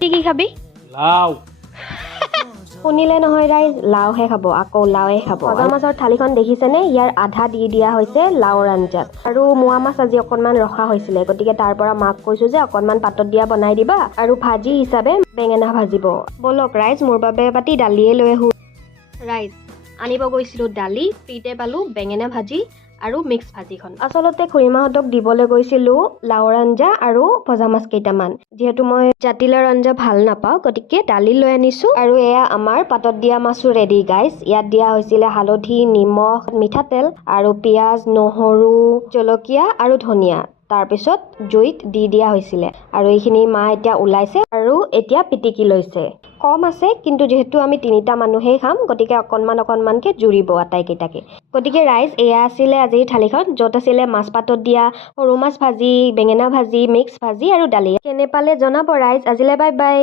কি খাবি লাও শুনিলে নহয় ৰাইজ লাওহে খাব আকৌ লাওৱে খাব ভজা মাছৰ থালিখন দেখিছেনে ইয়াৰ আধা দি দিয়া হৈছে লাওৰ আঞ্জাত আৰু মোৱা মাছ আজি অকণমান ৰখা হৈছিলে গতিকে তাৰ পৰা মাক কৈছো যে অকণমান পাতত দিয়া বনাই দিবা আৰু ভাজি হিচাপে বেঙেনা ভাজিব বলক ৰাইজ মোৰ বাবে এবাতি দালিয়ে লৈ আহো ৰাইজ আনিব গৈছিলো দালি ফ্ৰীতে পালো বেঙেনা ভাজি আৰু মিক্স ভাজিখন আচলতে খুৰীমাহঁতক দিবলৈ গৈছিলো লাওৰ আঞ্জা আৰু ভজা মাছ কেইটামান যিহেতু মই জাতিলাওৰ আঞ্জা ভাল নাপাওঁ গতিকে দালি লৈ আনিছো আৰু এয়া আমাৰ পাতত দিয়া মাছো ৰেডি গাইজ ইয়াত দিয়া হৈছিলে হালধি নিমখ মিঠাতেল আৰু পিঁয়াজ নহৰু জলকীয়া আৰু ধনিয়া তাৰপিছত জুইত দি দিয়া হৈছিলে আৰু এইখিনি মা এতিয়া ওলাইছে আৰু এতিয়া পিটিকি লৈছে কম আছে কিন্তু যিহেতু আমি তিনিটা মানুহেই খাম গতিকে অকণমানকৈ জুৰিব আটাইকেইটাকে গতিকে ৰাইজ এয়া আছিলে আজিৰ থালিখন য'ত আছিলে মাছ পাতত দিয়া সৰু মাছ ভাজি বেঙেনা ভাজি মিক্স ভাজি আৰু দালি কেনে পালে জনাব ৰাইজ আজিলৈ বাই বাই